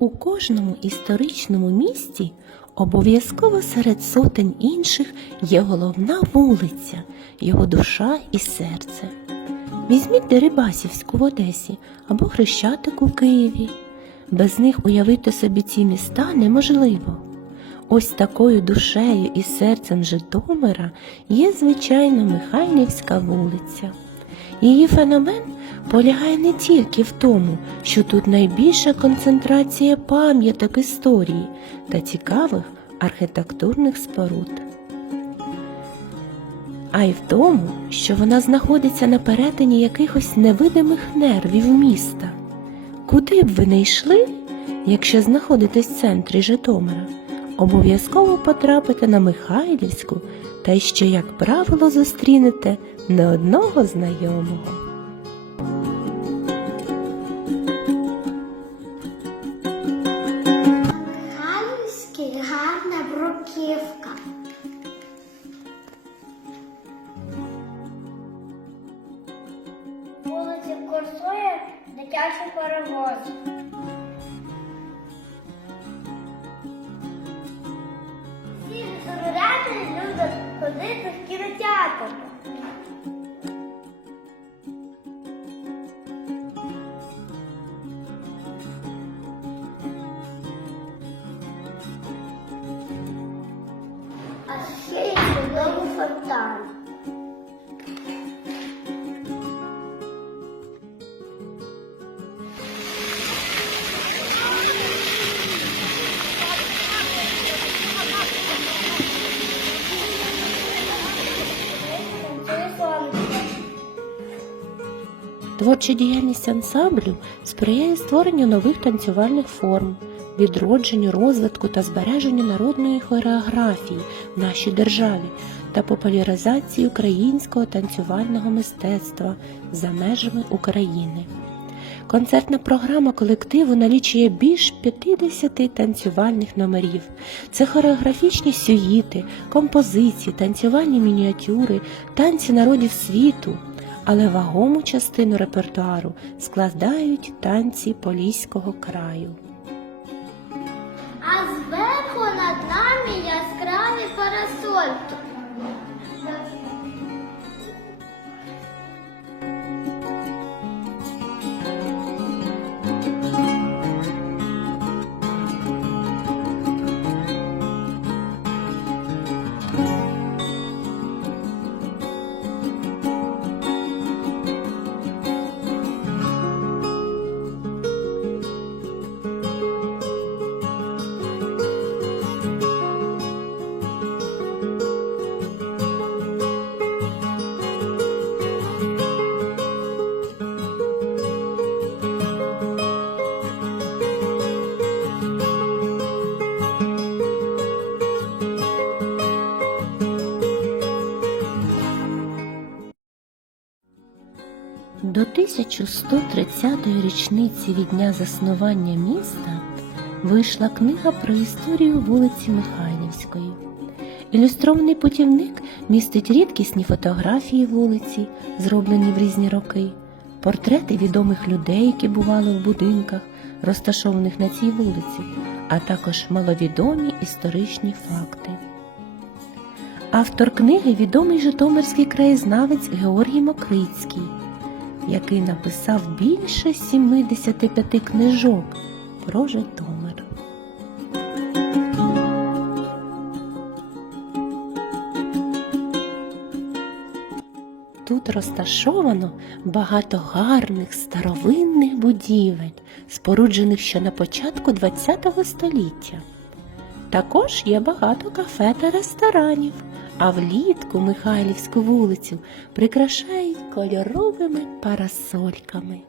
у кожному історичному місті обов'язково серед сотень інших є головна вулиця, його душа і серце. Візьміть Дерибасівську в Одесі або Хрещатик у Києві. Без них уявити собі ці міста неможливо. Ось такою душею і серцем Житомира є, звичайно, Михайлівська вулиця. Її феномен полягає не тільки в тому, що тут найбільша концентрація пам'яток історії та цікавих архітектурних споруд, а й в тому, що вона знаходиться на перетині якихось невидимих нервів міста. Куди б ви не йшли, якщо знаходитесь в центрі Житомира, обов'язково потрапите на Михайлівську та й ще, як правило, зустрінете не одного знайомого. Михайлівський гарна бруківка. Вулиці курсує дитячий паровоз. Ходити в кінотеатр. Творча діяльність ансамблю сприяє створенню нових танцювальних форм, відродженню, розвитку та збереженню народної хореографії в нашій державі та популяризації українського танцювального мистецтва за межами України. Концертна програма колективу налічує більш 50 танцювальних номерів. Це хореографічні сюїти, композиції, танцювальні мініатюри, танці народів світу, але вагому частину репертуару складають танці Поліського краю. А зверху над нами яскраві парасольки. До 1130-ї річниці від дня заснування міста вийшла книга про історію вулиці Михайлівської. Ілюстрований путівник містить рідкісні фотографії вулиці, зроблені в різні роки, портрети відомих людей, які бували в будинках, розташованих на цій вулиці, а також маловідомі історичні факти. Автор книги відомий житомирський краєзнавець Георгій Мокрицький, який написав більше 75 книжок про Житомир. Тут розташовано багато гарних старовинних будівель, споруджених ще на початку ХХ століття. Також є багато кафе та ресторанів, а влітку Михайлівську вулицю прикрашають кольоровими парасольками.